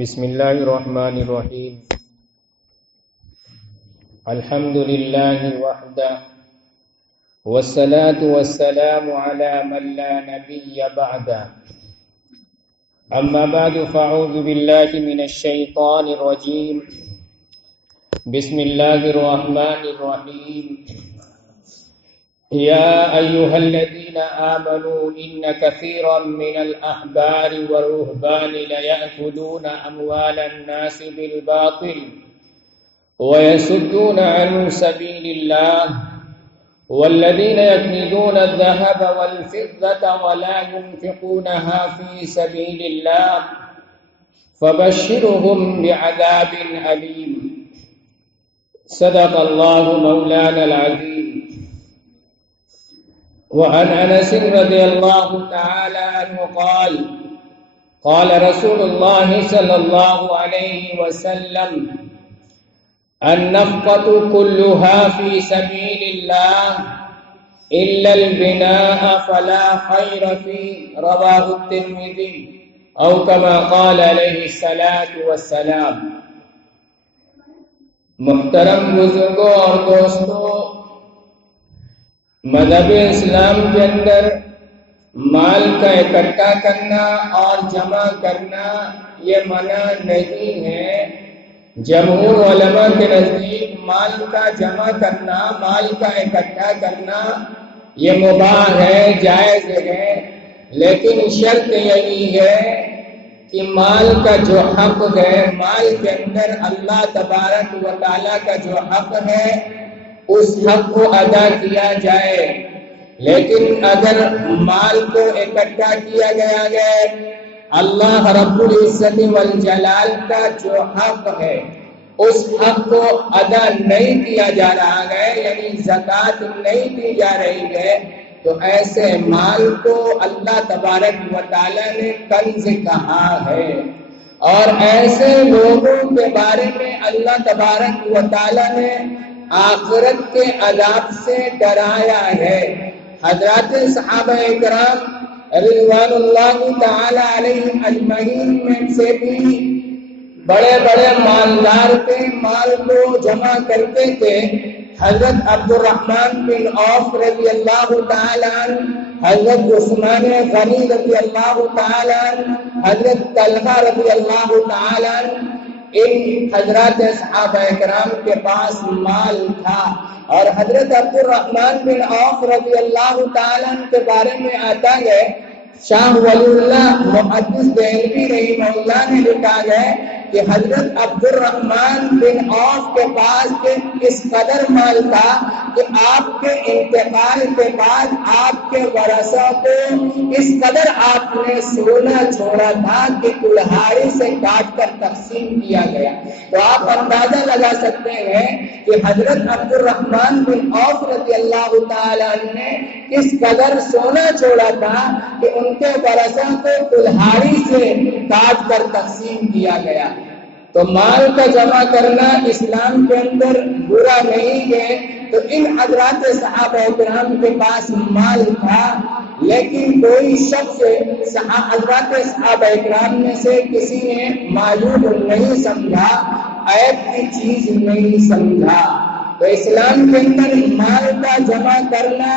بسم الله الرحمن الرحيم. الحمد لله وحده والصلاة والسلام على من لا نبي بعده. أما بعد فأعوذ بالله من الشيطان الرجيم. بسم الله الرحمن الرحيم. يا أيها الذين آمنوا إن كثيرا من الأحبار والرهبان ليأكلون أموال الناس بالباطل ويصدون عن سبيل الله والذين يكنزون الذهب والفضة ولا ينفقونها في سبيل الله فبشرهم بعذاب أليم. صدق الله مولانا العظيم. وعن أنس رضي الله تعالى عنه قال قال رسول الله صلى الله عليه وسلم النفقة كلها في سبيل الله إلا البناء فلا خير فيه. رواه الترمذي أو كما قال عليه الصلاة والسلام. محترم بزرگوں اور دوستوں، مذہب اسلام کے اندر مال کا اکٹھا کرنا اور جمع کرنا یہ منع نہیں ہے. جمہور علماء کے نزدیک مال کا جمع کرنا، مال کا اکٹھا کرنا یہ مباح ہے، جائز ہے، لیکن شرط یہی ہے کہ مال کا جو حق ہے، مال کے اندر اللہ تبارک و تعالیٰ کا جو حق ہے اس حق کو ادا کیا جائے. لیکن اگر مال کو اکٹھا کیا گیا ہے، اللہ رب العزت والجلال کا جو حق ہے اس حق کو ادا نہیں کیا جا رہا ہے، یعنی زکوٰۃ نہیں دی جا رہی ہے، تو ایسے مال کو اللہ تبارک و تعالیٰ نے کنز کہا ہے. اور ایسے لوگوں کے بارے میں اللہ تبارک و تعالیٰ نے آخرت کے عذاب سے ڈرایا ہے. حضرات صحابہ کرام رضوان اللہ تعالی علیہم اجمعین میں سے بھی بڑے بڑے مالدار تھے، مال کو جمع کرتے تھے. حضرت عبد الرحمن بن عوف رضی اللہ تعالی عنہ، حضرت عثمان غنی رضی اللہ تعالی عنہ، حضرت طلحہ رضی اللہ تعالی عنہ، ان حضرات صحابہ کرام کے پاس مال تھا. اور حضرت عبد الرحمن بن عوف رضی اللہ تعالیٰ عنہ کے بارے میں آتا ہے، شاہ ولی اللہ محدث دہلوی رحمہ اللہ نے لکھا ہے کہ حضرت عبد الرحمن بن عوف کے پاس اس قدر مال تھا کہ آپ کے انتقال کے بعد آپ کے ورثہ کو اس قدر آپ نے سونا چھوڑا تھا کہ کلہاڑی سے کاٹ کر تقسیم کیا گیا. تو آپ اندازہ لگا سکتے ہیں کہ حضرت عبد الرحمن بن عوف رضی اللہ تعالیٰ عنہ نے کس قدر سونا چھوڑا تھا کہ ان کے ورثہ کو کلہاڑی سے کاٹ کر تقسیم کیا گیا. تو مال کا جمع کرنا اسلام کے اندر برا نہیں ہے. تو ان حضرات صحابہ کرام کے پاس مال تھا، لیکن کوئی شخص حضرات صحابہ کرام میں سے کسی نے معیوب نہیں سمجھا، عیب کی چیز نہیں سمجھا. تو اسلام کے اندر مال کا جمع کرنا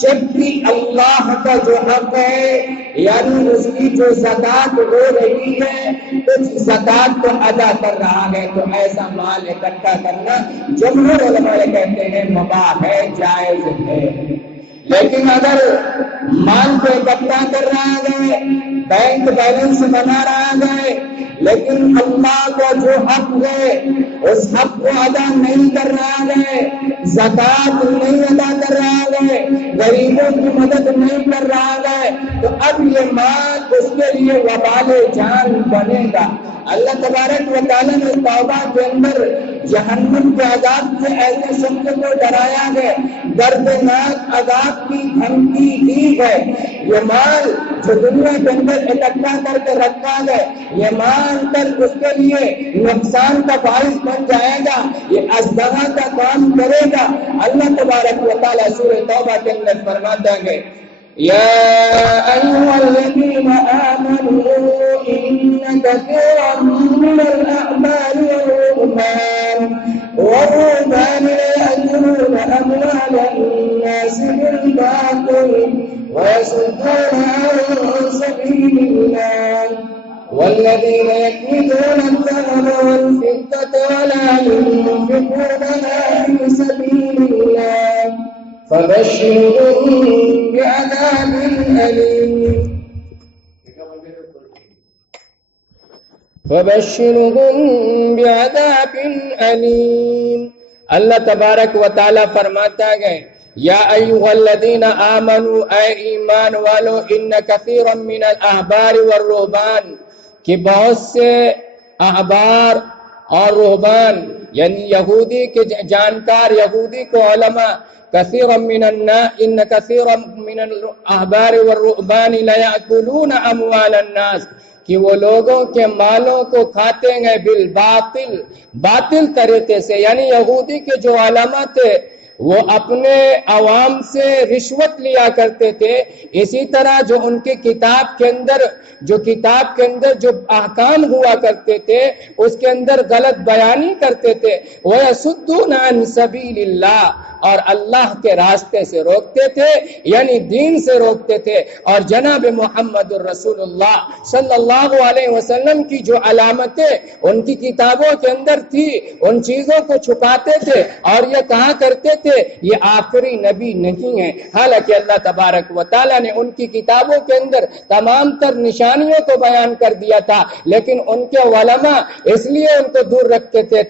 جب بھی اللہ کا جو حق ہے، یعنی اس کی جو زکوٰۃ ہو رہی ہے، اس زکوٰۃ کو ادا کر رہا ہے، تو ایسا مال اکٹھا کرنا جمہور علماء کہتے ہیں مباح ہے، جائز ہے. لیکن اگر مال کو اکٹھا کر رہا ہے، بینک بیلنس بنا رہا ہے، لیکن اللہ کا جو حق ہے اس حق کو ادا نہیں کر رہا ہے، زکوٰۃ نہیں ادا کر رہا ہے، غریبوں کی مدد نہیں کر رہا ہے، تو اب یہ مال اس کے لیے وبال جان بنے گا. اللہ تبارک و تعالیٰ نے توبہ کے اندر جہنم کے عذاب سے ایسے شخص کو ڈرایا ہے، دردناک عذاب کی دھمکی دی ہے. یہ مال جو دنیا کے اندر اکٹھا کر کے رکھا ہے، یہ مال کر اس کے لیے نقصان کا باعث بن جائے گا، یہ ازدہا کا کام کرے گا. اللہ تبارک و تعالیٰ سورہ توبہ کے اندر فرماتا ہے، يا أيها الذين آمنوا إن كثيرا من الأحبار والرهبان ليأكلون أموال الناس بالباطل ويصدون عن سبيل الله والذين يكنزون الذهب والفضة ولا ينفقونها في سبيل الله فبشرهم بعذاب أليم اللہ تبارک و تعالی فرماتا ہے یا ایھا الذین آمنوا اے ایمان والو ان کثیرا من الاحبار والرہبان کہ بہت سے احبار اور رہبان یعنی یہودی کے جانکار یہودی کو علماء کثیرا من ان کثیرا من الاحبار والرہبان لیأکلون اموال الناس کہ وہ لوگوں کے مالوں کو کھاتے ہیں بالباطل باطل طریقے سے، یعنی یہودی کے جو علماء تھے وہ اپنے عوام سے رشوت لیا کرتے تھے، اسی طرح جو ان کی کتاب کے اندر جو احکام ہوا کرتے تھے اس کے اندر غلط بیانی کرتے تھے، وَيَصُدُّونَ عَن سَبِيلِ اللَّهِ اور اللہ کے راستے سے روکتے تھے، یعنی دین سے روکتے تھے، اور جناب محمد الرسول اللہ صلی اللہ علیہ وسلم کی جو علامتیں ان کی کتابوں کے اندر تھی ان چیزوں کو چھپاتے تھے اور یہ کہا کرتے تھے یہ آخری نبی نہیں ہے، حالانکہ اللہ تبارک و تعالیٰ نے ان کی کتابوں کے اندر تمام تر نشانیوں کو بیان کر دیا تھا، لیکن ان کے علماء اس لیے ان کو دور رکھتے تھے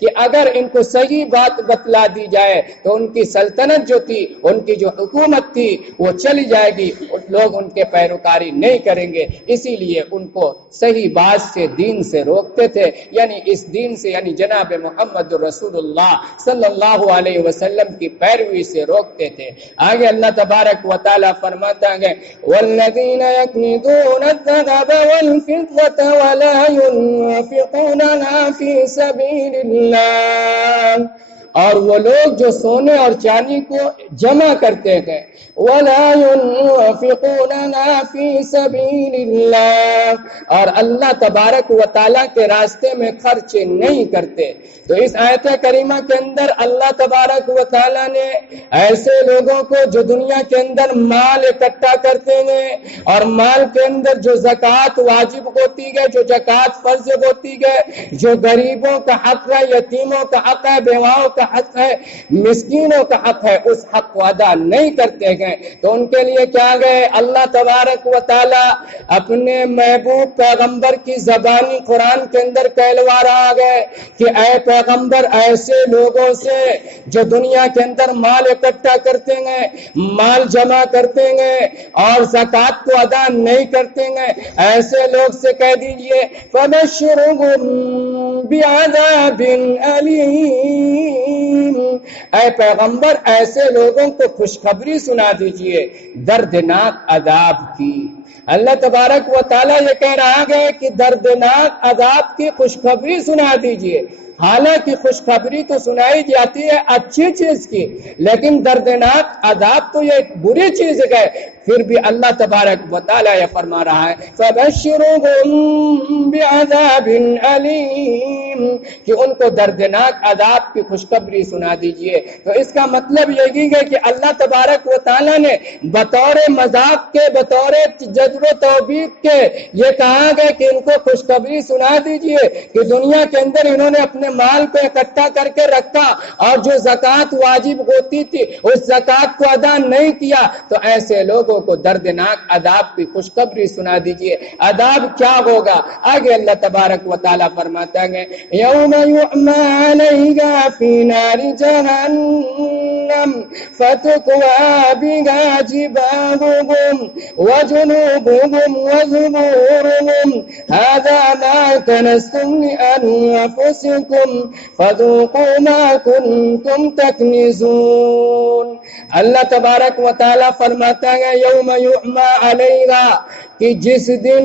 کہ اگر ان کو صحیح بات بتلا دی جائے تو ان کی سلطنت جو تھی، ان کی جو حکومت تھی وہ چلی جائے گی، لوگ ان کے پیروکاری نہیں کریں گے، اسی لیے ان کو صحیح بات سے دین سے روکتے تھے، یعنی اس دین سے یعنی جناب محمد رسول اللہ صلی اللہ علیہ وسلم کی پیروی سے روکتے تھے۔ آگے اللہ تبارک و تعالی فرماتا ہے والذین یکنزون الذهب والفضة ولا ينفقونها في سبيل الله، اور وہ لوگ جو سونے اور چاندی کو جمع کرتے ہیں وَلَا يُنْفِقُونَهَا فِي سَبِيلِ اللَّهِ اور اللہ تبارک و تعالیٰ کے راستے میں خرچ نہیں کرتے۔ تو اس آیت کریمہ کے اندر اللہ تبارک و تعالیٰ نے ایسے لوگوں کو جو دنیا کے اندر مال اکٹھا کرتے ہیں اور مال کے اندر جو زکوٰۃ واجب ہوتی ہے، جو زکوٰۃ فرض ہوتی ہے، جو غریبوں کا حق ہے، یتیموں کا حق ہے، بیواؤں کا حق ہے، مسکینوں کا حق ہے، اس حق کو ادا نہیں کرتے گئے تو ان کے لیے کیا گئے اللہ تبارک و تعالی اپنے محبوب پیغمبر کی زبانی قرآن کے اندر کہلوا رہا ہے کہ اے پیغمبر ایسے لوگوں سے جو دنیا کے اندر مال اکٹھا کرتے ہیں، مال جمع کرتے ہیں اور زکوٰۃ کو ادا نہیں کرتے ہیں، ایسے لوگ سے کہہ دیجئے فَبَشِّرْهُم بِعَذَابٍ أَلِيمٍ اے پیغمبر ایسے لوگوں کو خوشخبری سنا دیجئے دردناک عذاب کی۔ اللہ تبارک و تعالیٰ یہ کہہ رہا ہے کہ دردناک عذاب کی خوشخبری سنا دیجئے، حالانکہ خوشخبری تو سنائی جاتی ہے اچھی چیز کی، لیکن دردناک عذاب تو یہ بری چیز ہے، پھر بھی اللہ تبارک و تعالیٰ یہ فرما رہا ہے فَبَشِّرْهُم بِعَذَابٍ أَلِيمٍ کہ ان کو دردناک عذاب کی خوشخبری سنا دیجئے۔ تو اس کا مطلب یہی ہے کہ اللہ تبارک و تعالیٰ نے بطور مذاق کے، بطور جذب و توبیخ کے یہ کہا گیا کہ ان کو خوشخبری سنا دیجئے کہ دنیا کے اندر انہوں نے اپنے مال کو اکٹھا کر کے رکھا اور جو زکوٰۃ واجب ہوتی تھی اس زکوٰۃ کو ادا نہیں کیا، تو ایسے لوگوں کو دردناک عذاب کی خوشخبری سنا دیجئے۔ عذاب کیا ہوگا؟ آگے اللہ تبارک و تعالیٰ فرماتا ہے یوم یعمی علیہا فی نار جہنم فتکوی بہا جباہہم وجنوبہم وظہورہم ھذا ما کنزتم لانفسکم فذوقوا ما کنتم تکنزون۔ اللہ تبارک و تعالیٰ فرماتا ہے یوم یعمی علیہا کہ جس دن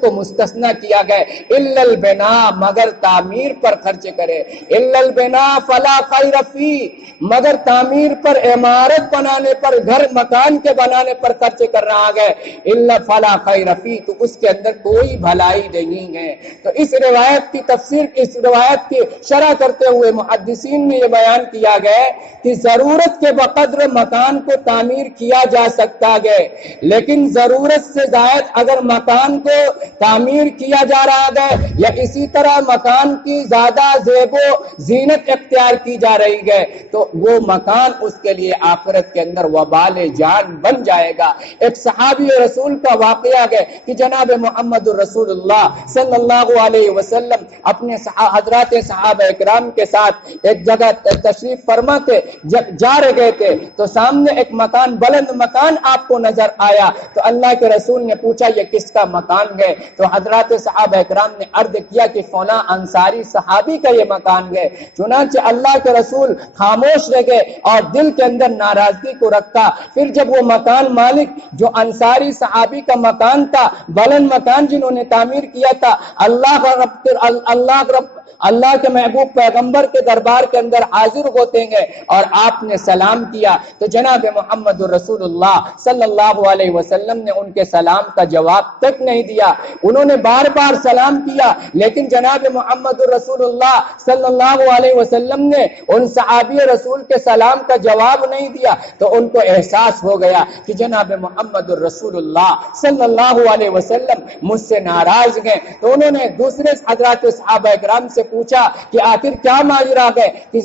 کو مستثنا کیا گیا، الا البنا، مگر تعمیر پر خرچ کرے، الا البنا فلا خیر فی، مگر تعمیر پر، عمارت بنانے پر، گھر مکان کے بنانے پر خرچ کر رہا ہے، الا فلا خیر فی، تو اس کے اندر کوئی بھلائی نہیں ہے۔ تو اس روایت کی تفسیر، اس روایت کی شرح کرتے ہوئے محدثین نے یہ بیان کیا گیا کہ ضرورت کے بقدر مکان کو تعمیر کیا جا سکتا ہے، لیکن ضرورت سے زائد اگر مکان کو تعمیر کیا جا رہا ہے یا اسی طرح مکان کی زیادہ زیب و زینت اختیار کی جا رہی ہے تو وہ مکان اس کے لیے آخرت کے اندر وبال جان بن جائے گا۔ ایک صحابی رسول کا واقعہ ہے کہ جناب محمد رسول اللہ صلی اللہ علیہ وسلم اپنے حضرات صحابہ اکرام کے ساتھ ایک جگہ تشریف فرما تھے، جب جا رہے تھے تو سامنے ایک مکان، بلند مکان آپ کو نظر آیا، تو اللہ کے رسول نے پوچھا یہ کس کا مکان ہے؟ تو حضرات صحابہ اکرام نے عرض کیا کہ فلاں انصاری صحابی کا یہ مکان ہے۔ چنانچہ اللہ کے رسول خاموش رہ گئے اور دل کے اندر ناراضگی کو رکھا۔ پھر جب وہ مکان مالک جو انصاری صحابی کا مکان تھا، بلند مکان جنہوں نے تعمیر کیا تھا، اللہ کے محبوب پیغمبر کے دربار کے اندر حاضر ہوتے ہیں اور آپ نے سلام کیا تو جناب محمد رسول اللہ صلی اللہ علیہ وسلم نے ان کے سلام کا جواب تک نہیں دیا۔ انہوں نے بار بار سلام کیا لیکن جناب محمد رسول اللہ صلی اللہ علیہ وسلم نے ان صحابی رسول کے سلام کا جواب نہیں دیا، تو ان کو احساس ہو گیا کہ جناب محمد رسول اللہ صلی اللہ علیہ وسلم مجھ سے ناراض ہیں۔ تو انہوں نے دوسرے حضرات صحابہ اکرام سے پوچھا کہ آخر کیا ماجرا ہے کہ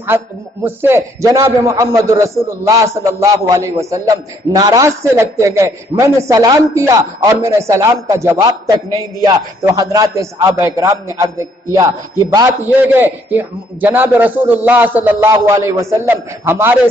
مجھ سے جناب محمد رسول اللہ صلی اللہ علیہ وسلم ناراض سے لگتے گئے، میں نے سلام کیا اور میں نے سلام کا جواب تک نہیں دیا۔ تو حضرات صحابہ اکرام نے عرض کیا کہ بات یہ ہے کہ جناب رسول اللہ صلی اللہ علیہ وسلم ہمارے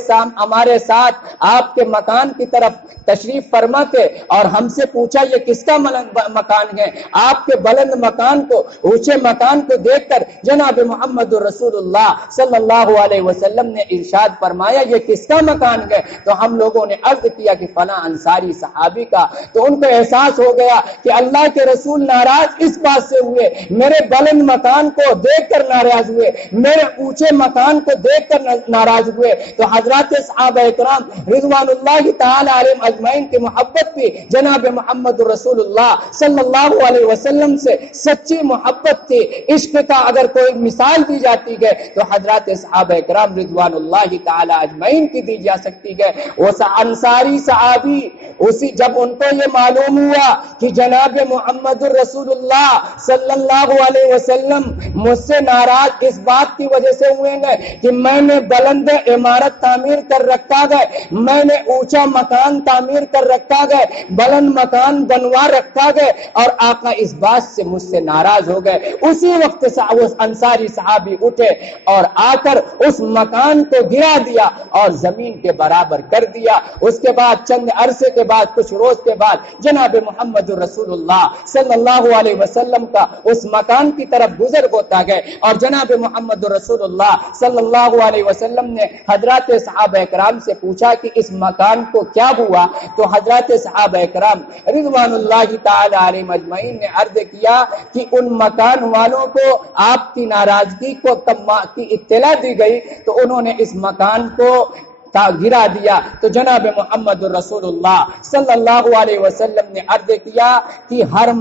ساتھ آپ کے مکان کی طرف تشریف فرما تھے اور ہم سے پوچھا یہ کس کا مکان ہے؟ آپ کے بلند مکان کو، اونچے مکان کو دیکھ کر جناب محمد رسول اللہ صلی اللہ علیہ وسلم نے ارشاد فرمایا یہ کس کا مکان ہے؟ تو ہم لوگوں نے عرض کیا کہ فلاں انصاری صحابی کا۔ تو ان کو احساس ہو گیا کہ اللہ کے رسول ناراض اس بات سے ہوئے، میرے بلند مکان کو دیکھ کر ناراض ہوئے، میرے اونچے مکان کو دیکھ کر ناراض ہوئے۔ تو حضرات صحابہ اکرام رضوان اللہ تعالی علیہم اجمعین کی محبت بھی جناب محمد رسول اللہ صلی اللہ علیہ وسلم سے سچی محبت تھی۔ عشق کا اگر کوئی مثال دی جاتی ہے تو حضرات صحابہ اکرام رضوان اللہ تعالی اجمعین کی دی جا سکتی ہے۔ وہ انصاری صحابی جب ان کو یہ معلوم ہوا کہ جناب محمد رسول اللہ صلی اللہ علیہ وسلم مجھ سے ناراض اس بات کی وجہ سے ہوئے ہیں کہ میں نے بلند عمارت تعمیر کر رکھا ہے، میں نے اونچا مکان تعمیر کر رکھا ہے، بلند مکان بنوا رکھا ہے اور آقا اس بات سے مجھ سے ناراض ہو گئے، اسی وقت وہ انصاری صحابی اٹھے اور آ کر اس مکان کو گرا دیا اور زمین کے برابر کر دیا۔ اس کے بعد چند عرصے کے بعد، کچھ روز کے بعد جناب محمد رسول اللہ صلی اللہ علیہ وسلم کا اس مکان کی طرف گزر ہوتا ہے اور جناب محمد رسول اللہ صلی اللہ علیہ وسلم نے حضرات صحابہ اکرام سے پوچھا کہ اس مکان کو کیا ہوا؟ تو حضرات صحابہ اکرام رضوان اللہ تعالی علیہم اجمعین نے عرض کیا کہ ان مکان والوں کو آپ کی ناراضگی کی اطلاع دی گئی تو انہوں نے اس مکان کو گرا دیا۔ تو جناب محمد رسول اللہ صلی اللہ علیہ وسلم نے عرض کیا کہ ہر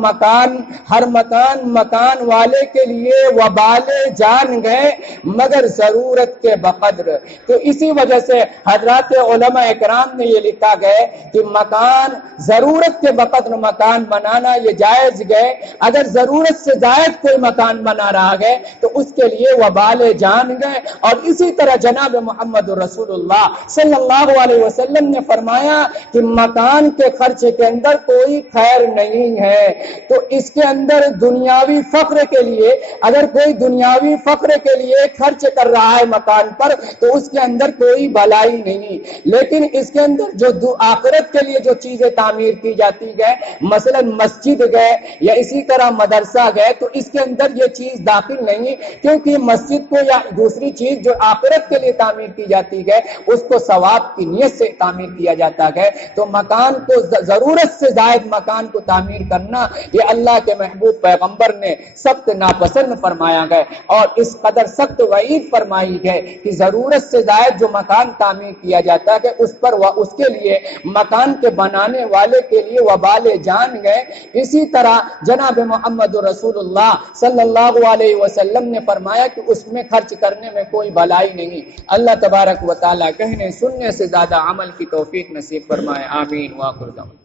مکان والے کے لیے وبال جان گئے مگر ضرورت کے بقدر۔ تو اسی وجہ سے حضرات علماء اکرام نے یہ لکھا گیا کہ مکان ضرورت کے بقدر مکان بنانا یہ جائز گئے، اگر ضرورت سے زائد کوئی مکان بنا رہا ہے تو اس کے لیے وبال جان گئے۔ اور اسی طرح جناب محمد رسول اللہ صلی اللہ علیہ وسلم نے فرمایا کہ مکان کے خرچے کے اندر کوئی خیر نہیں ہے۔ تو اس کے اندر دنیاوی فخر کے لیے، اگر کوئی دنیاوی فخر کے لیے خرچ کر رہا ہے مکان پر تو اس کے اندر کوئی بھلائی نہیں، لیکن اس کے اندر جو آخرت کے لیے جو چیزیں تعمیر کی جاتی ہے، مثلا مسجد گئے یا اسی طرح مدرسہ گئے، تو اس کے اندر یہ چیز داخل نہیں، کیونکہ مسجد کو یا دوسری چیز جو آخرت کے لیے تعمیر کی جاتی ہے اس کو کو ثواب کی نیت سے تعمیر کیا جاتا ہے، تو مکان کو ضرورت سے زائد مکان کو تعمیر کرنا یہ اللہ کے محبوب پیغمبر نے سخت ناپسند فرمایا ہے، اور اس قدر سخت وعید فرمائی ہے کہ ضرورت سے زائد جو مکان تعمیر کیا جاتا ہے اس پر اس کے لیے مکان کے بنانے والے کے لیے وبال جان گئے۔ اسی طرح جناب محمد رسول اللہ صلی اللہ علیہ وسلم نے فرمایا کہ اس میں خرچ کرنے میں کوئی بھلائی نہیں۔ اللہ تبارک و تعالی کہنے سننے سے زیادہ عمل کی توفیق نصیب فرمائے، آمین۔ وآخر دعوانا